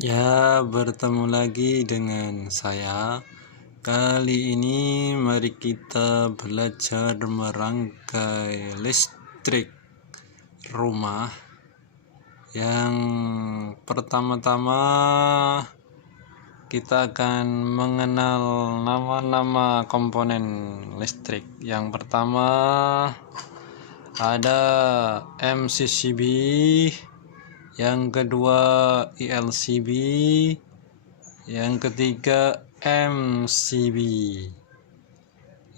Ya, bertemu lagi dengan saya. Kali ini mari kita belajar merangkai listrik rumah. Yang pertama-tama kita akan mengenal nama-nama komponen listrik. Yang pertama ada MCCB, yang kedua ILCB, yang ketiga MCB,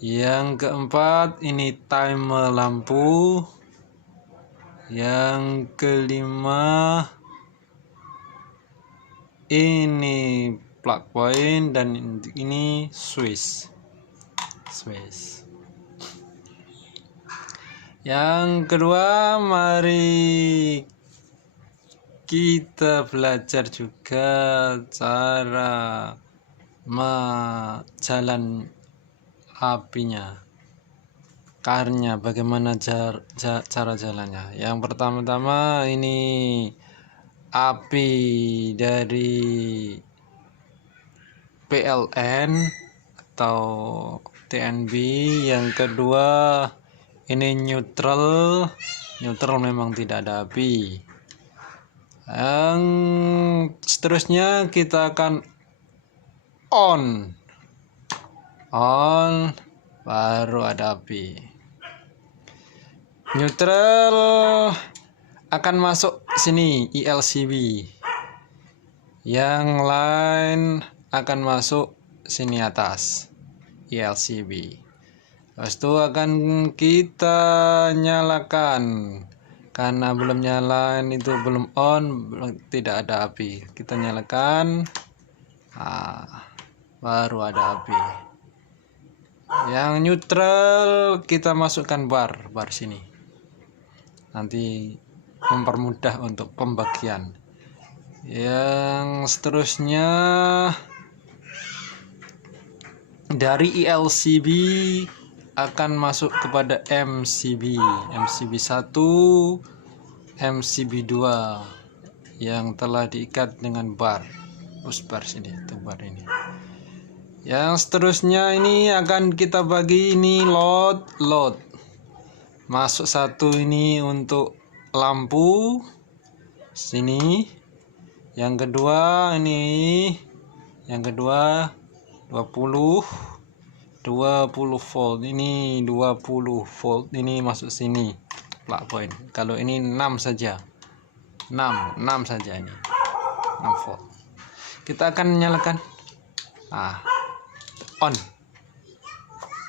yang keempat ini timer lampu, yang kelima ini plug point, dan ini switch. Yang kedua, mari kita belajar juga cara jalan apinya, karnya, bagaimana cara jalannya. Yang pertama-tama ini api dari PLN atau TNB. Yang kedua ini neutral memang tidak ada api. Yang seterusnya kita akan on baru ada api. Neutral akan masuk sini ILCB, yang lain akan masuk sini atas ILCB. Lepas itu akan kita nyalakan, karena belum nyalain, itu belum on, tidak ada api. Kita nyalakan, baru ada api. Yang neutral kita masukkan bar sini, nanti mempermudah untuk pembagian. Yang seterusnya dari ILCB akan masuk kepada MCB 1, MCB 2 yang telah diikat dengan bar, busbar sini, itu bar ini. Yang seterusnya ini akan kita bagi, ini load masuk satu, ini untuk lampu sini. Yang kedua ini, yang kedua 20 volt, ini 20 volt, ini masuk sini plug point. Kalau ini 6 saja, 6 saja, ini 6 volt. Kita akan nyalakan, on,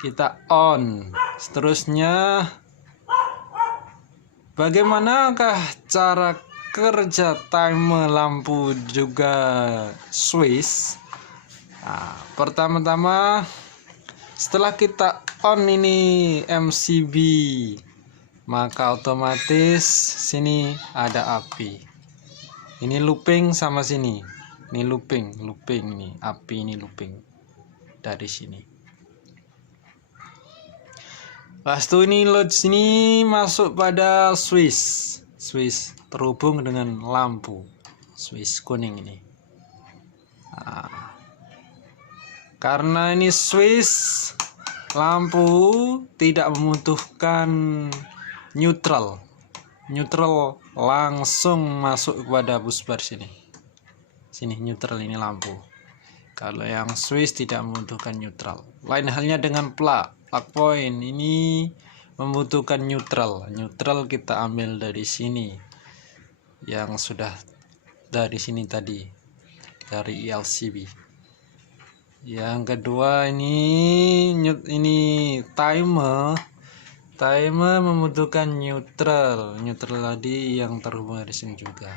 kita on. Seterusnya bagaimanakah cara kerja timer lampu juga switch? Pertama-tama setelah kita on ini MCB, maka otomatis sini ada api. Ini looping sama sini, ini looping ini api, ini looping dari sini. Lepas itu ini load sini masuk pada switch terhubung dengan lampu, switch kuning ini. Karena ini switch lampu tidak membutuhkan neutral langsung masuk kepada busbar sini neutral ini lampu. Kalau yang switch tidak membutuhkan neutral. Lain halnya dengan plug point, ini membutuhkan neutral kita ambil dari sini, yang sudah dari sini tadi, dari ILCB. Yang kedua ini timer membutuhkan neutral tadi yang terhubung dari sini juga.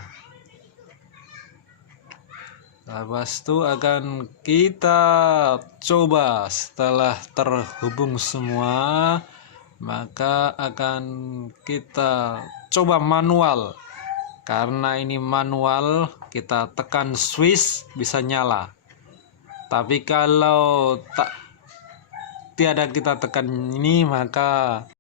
Lepas itu akan kita coba, setelah terhubung semua, maka akan kita coba manual. Karena ini manual, kita tekan switch bisa nyala. Tapi kalau tiada kita tekan ini, maka